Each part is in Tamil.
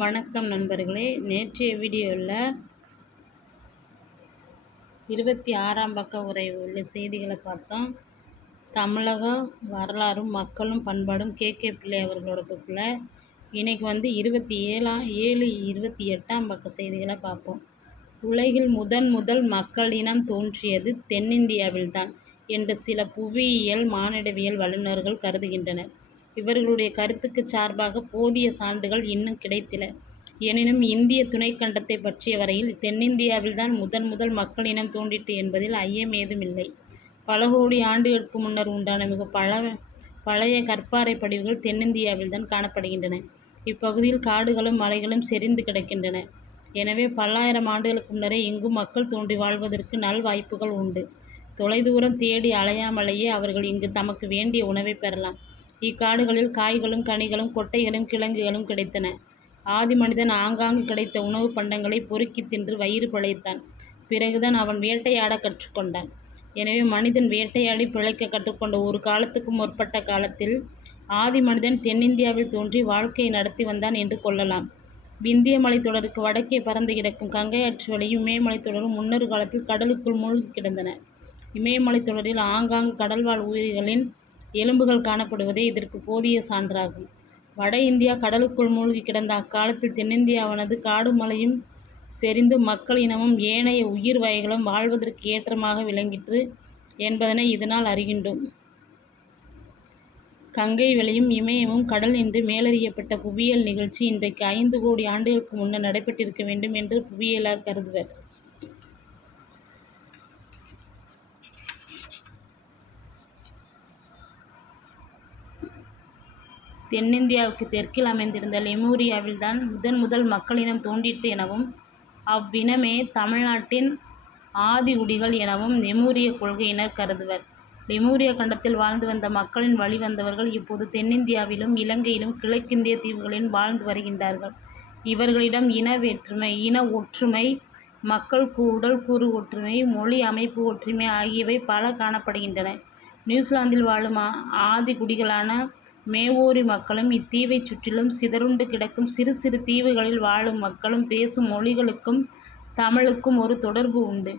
வணக்கம் நண்பர்களே. நேற்றைய வீடியோவில் 26ஆம் பக்க உரை உள்ள செய்திகளை பார்த்தோம். தமிழக வரலாறும் மக்களும் பண்பாடும் கே பிள்ளை அவர்களோட புக்கில் இன்றைக்கி 28ஆம் பக்க செய்திகளை பார்ப்போம். உலகில் முதல் மக்கள் இனம் தோன்றியது தென்னிந்தியாவில்தான் என்று சில புவியியல் மானிடவியல் வல்லுநர்கள் கருதுகின்றனர். இவர்களுடைய கருத்துக்கு சார்பாக போதிய சான்றுகள் இன்னும் கிடைத்தில. எனினும் இந்திய துணைக்கண்டத்தை பற்றிய வரையில் தென்னிந்தியாவில்தான் முதல் மக்கள் இனம் தோன்றிற்று என்பதில் ஐயம் ஏதுமில்லை. பல கோடி ஆண்டுகளுக்கு முன்னர் உண்டான மிக பழைய கற்பாறை படிவுகள் தென்னிந்தியாவில்தான் காணப்படுகின்றன. இப்பகுதியில் காடுகளும் மலைகளும் செறிந்து கிடக்கின்றன. எனவே பல்லாயிரம் ஆண்டுகளுக்கு முன்னரே இங்கும் மக்கள் தோன்றி வாழ்வதற்கு நல் வாய்ப்புகள் உண்டு. தொலைதூரம் தேடி அலையாமலேயே அவர்கள் இங்கு தமக்கு வேண்டிய உணவை பெறலாம். இக்காடுகளில் காய்களும் கனிகளும் கொட்டைகளும் கிழங்குகளும் கிடைத்தன. ஆதி மனிதன் ஆங்காங்கு கிடைத்த உணவு பண்டங்களை பொறுக்கி தின்று வயிறு பிழைத்தான். பிறகுதான் அவன் வேட்டையாட கற்றுக்கொண்டான். எனவே மனிதன் வேட்டையாடி பிழைக்க கற்றுக்கொண்ட ஒரு காலத்துக்கு முற்பட்ட காலத்தில் ஆதி மனிதன் தென்னிந்தியாவில் தோன்றி வாழ்க்கையை நடத்தி வந்தான் என்று கொள்ளலாம். விந்திய மலைத்தொடருக்கு வடக்கே பறந்து கிடக்கும் கங்கை ஆற்று வழியும் இமயமலைத்தொடரும் முன்னொரு காலத்தில் கடலுக்குள் மூழ்கி கிடந்தன. இமயமலைத்தொடரில் ஆங்காங்கு கடல்வாழ் உயிரிகளின் எலும்புகள் காணப்படுவதே இதற்கு போதிய சான்றாகும். வட இந்தியா கடலுக்குள் மூழ்கி கிடந்த அக்காலத்தில் தென்னிந்தியாவானது காடு மலையும் செறிந்து மக்கள் இனமும் ஏனைய உயிர் வகைகளும் வாழ்வதற்கு ஏற்றமாக விளங்கிற்று என்பதனை இதனால் அறிகின்றோம். கங்கை வெளியும் இமயமும் கடல் என்று மேலறியப்பட்ட புவியியல் நிகழ்ச்சி இன்றைக்கு 5 கோடி ஆண்டுகளுக்கு முன்னர் நடைபெற்றிருக்க வேண்டும் என்று புவியியலார் கருதுவர். தென்னிந்தியாவுக்கு தெற்கில் அமைந்திருந்த லெமூரியாவில்தான் முதல் மக்களினம் தோன்றிற்று எனவும் அவ்வினமே தமிழ்நாட்டின் ஆதிகுடிகள் எனவும் லெமூரிய கொள்கையினர் கருதுவர். லெமூரிய கண்டத்தில் வாழ்ந்து வந்த மக்களின் வழிவந்தவர்கள் இப்போது தென்னிந்தியாவிலும் இலங்கையிலும் கிழக்கிந்திய தீவுகளிலும் வாழ்ந்து வருகின்றார்கள். இவர்களிடம் இன ஒற்றுமை, மக்கள் உடல்கூறு ஒற்றுமை, மொழி அமைப்பு ஒற்றுமை ஆகியவை பல காணப்படுகின்றன. நியூசிலாந்தில் வாழும் ஆதிகுடிகளான மேவோரி மக்களும் இத்தீவை சுற்றிலும் சிதறுண்டு கிடக்கும் சிறு சிறு தீவுகளில் வாழும் மக்களும் பேசும் மொழிகளுக்கும் தமிழுக்கும் ஒரு தொடர்பு உண்டு.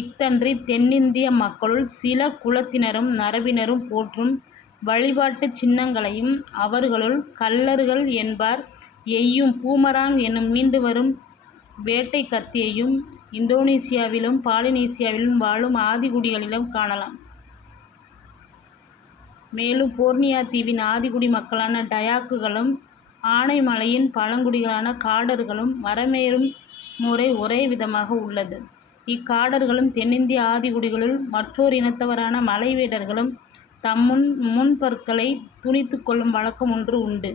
இத்தன்றி தென்னிந்திய மக்களுள் சில குலத்தினரும் நரபினரும் போற்றும் வழிபாட்டு சின்னங்களையும் அவர்களுள் கள்ளர்கள் என்பார் எய்யும் பூமராங் என்னும் மீண்டு வரும் வேட்டை கத்தியையும் இந்தோனேசியாவிலும் பாலினீசியாவிலும் வாழும் ஆதிகுடிகளிலும் காணலாம். மேலும் போர்னியா தீவின் ஆதிகுடி மக்களான டயாக்குகளும் ஆனைமலையின் பழங்குடிகளான காடர்களும் மரமேறும் முறை ஒரே விதமாக உள்ளது. இக்காடர்களும் தென்னிந்திய ஆதிகுடிகளுள் மற்றோர் இனத்தவரான மலைவேடர்களும் முன்பற்களை துணித்து கொள்ளும் வழக்கம் ஒன்று உண்டு.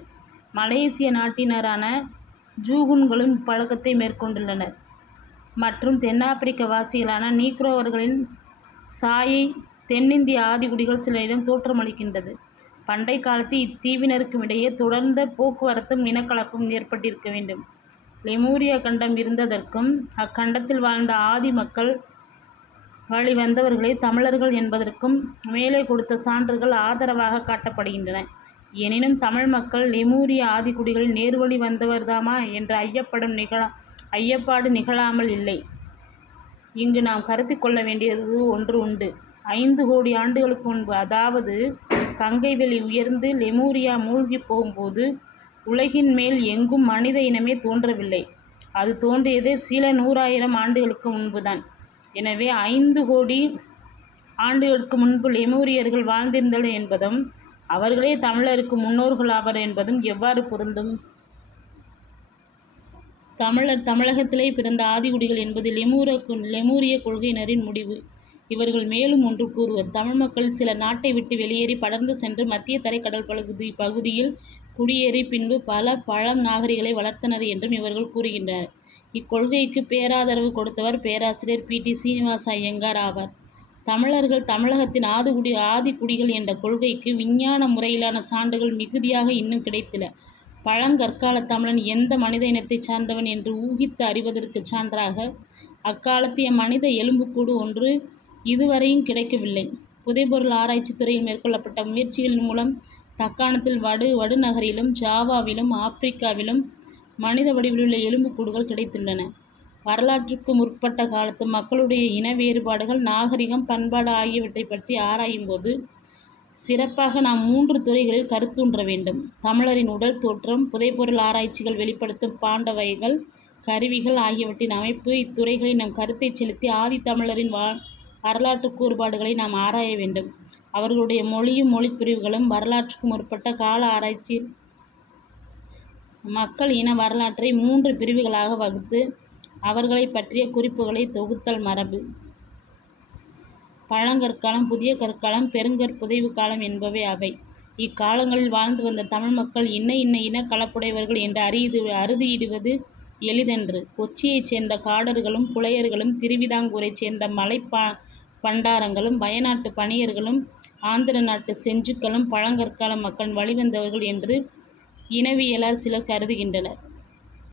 மலேசிய நாட்டினரான ஜூகுன்களும் இப்பழக்கத்தை மேற்கொண்டுள்ளனர். மற்றும் தென்னாப்பிரிக்க வாசிகளான நீக்ரோவர்களின் சாயை தென்னிந்திய ஆதிகுடிகள் சிலரிடம் தோற்றமளிக்கின்றது. பண்டை காலத்தில் இத்தீவினருக்கும் இடையே தொடர்ந்த போக்குவரத்தும் இனக்கலப்பும் ஏற்பட்டிருக்க வேண்டும். லெமூரிய கண்டம் இருந்ததற்கும் அக்கண்டத்தில் வாழ்ந்த ஆதி மக்கள் வழி வந்தவர்களே தமிழர்கள் என்பதற்கும் மேலே கொடுத்த சான்றுகள் ஆதரவாக காட்டப்படுகின்றன. எனினும் தமிழ் மக்கள் லெமூரிய ஆதிகுடிகளில் நேர்வழி வந்தவர்தாமா என்ற ஐயப்பாடு நிகழாமல் இல்லை. இங்கு நாம் கருத்து கொள்ள வேண்டியது ஒன்று உண்டு. 5 கோடி ஆண்டுகளுக்கு முன்பு, அதாவது கங்கை வெளி உயர்ந்து லெமூரியா மூழ்கி போகும்போது உலகின் மேல் எங்கும் மனித இனமே தோன்றவில்லை. அது தோன்றியதே சில 100,000 ஆண்டுகளுக்கு முன்புதான். எனவே 5 கோடி ஆண்டுகளுக்கு முன்பு லெமூரியர்கள் வாழ்ந்திருந்தனர் என்பதும் அவர்களே தமிழருக்கு முன்னோர்கள் ஆவர் என்பதும் எவ்வாறு பொருந்தும்? தமிழர் தமிழகத்திலே பிறந்த ஆதிகுடிகள் என்பது லெமூரிய கொள்கையினரின் முடிவு. இவர்கள் மேலும் ஒன்று கூறுவர். தமிழ் மக்கள் சிலர் நாட்டை விட்டு வெளியேறி படர்ந்து சென்று மத்திய தரைக்கடல் பகுதியில் குடியேறி பின்பு பல பழம் நாகரிகளை வளர்த்தனர் என்றும் இவர்கள் கூறுகின்றனர். இக்கொள்கைக்கு பேராதரவு கொடுத்தவர் பேராசிரியர் PT சீனிவாச ஐயங்கார் ஆவார். தமிழர்கள் தமிழகத்தின் ஆதிகுடிகள் என்ற கொள்கைக்கு விஞ்ஞான முறையிலான சான்றுகள் மிகுதியாக இன்னும் கிடைத்தில. பழங்கற்கால தமிழன் எந்த மனித இனத்தை சார்ந்தவன் என்று ஊகித்து அறிவதற்கு சான்றாக அக்காலத்திய மனித எலும்புக்கூடு ஒன்று இதுவரையும் கிடைக்கவில்லை. புதைபொருள் ஆராய்ச்சி துறையில் மேற்கொள்ளப்பட்ட முயற்சிகளின் மூலம் தக்காணத்தில் வடுநகரிலும் ஜாவாவிலும் ஆப்பிரிக்காவிலும் மனித வடிவிலுள்ள எலும்புக்கூடுகள் கிடைத்துள்ளன. வரலாற்றுக்கு முற்பட்ட காலத்து மக்களுடைய இன வேறுபாடுகள், நாகரிகம், பண்பாடு ஆகியவற்றை பற்றி ஆராயும்போது சிறப்பாக நாம் 3 துறைகளில் கருத்தூன்ற வேண்டும். தமிழரின் உடல் தோற்றம், புதைபொருள் ஆராய்ச்சிகள் வெளிப்படுத்தும் பாண்ட வகைகள், கருவிகள் ஆகியவற்றின் அமைப்பு. இத்துறைகளில் நம் கருத்தை செலுத்தி ஆதித்தமிழரின் வரலாற்று கூறுபாடுகளை நாம் ஆராய வேண்டும். அவர்களுடைய மொழியும் மொழிப்பிரிவுகளும் வரலாற்றுக்கு முற்பட்ட கால ஆராய்ச்சியில் மக்கள் இன வரலாற்றை 3 பிரிவுகளாக வகுத்து அவர்களை பற்றிய குறிப்புகளை தொகுத்தல் மரபு. பழங்கற்காலம், புதிய கற்காலம், பெருங்கற்புதைவு காலம் என்பவை அவை. இக்காலங்களில் வாழ்ந்து வந்த தமிழ் மக்கள் இன்ன இன கலப்புடையவர்கள் என்று அறுதியிடுவது எளிதன்று. கொச்சியைச் சேர்ந்த காடர்களும் புலையர்களும், திருவிதாங்கூரைச் சேர்ந்த மலை பண்டாரங்களும், வயநாட்டு பணியர்களும், ஆந்திர நாட்டு செஞ்சுக்களும் பழங்கற்கால மக்களின் வழிவந்தவர்கள் என்று இனவியலார் சிலர் கருதுகின்றனர்.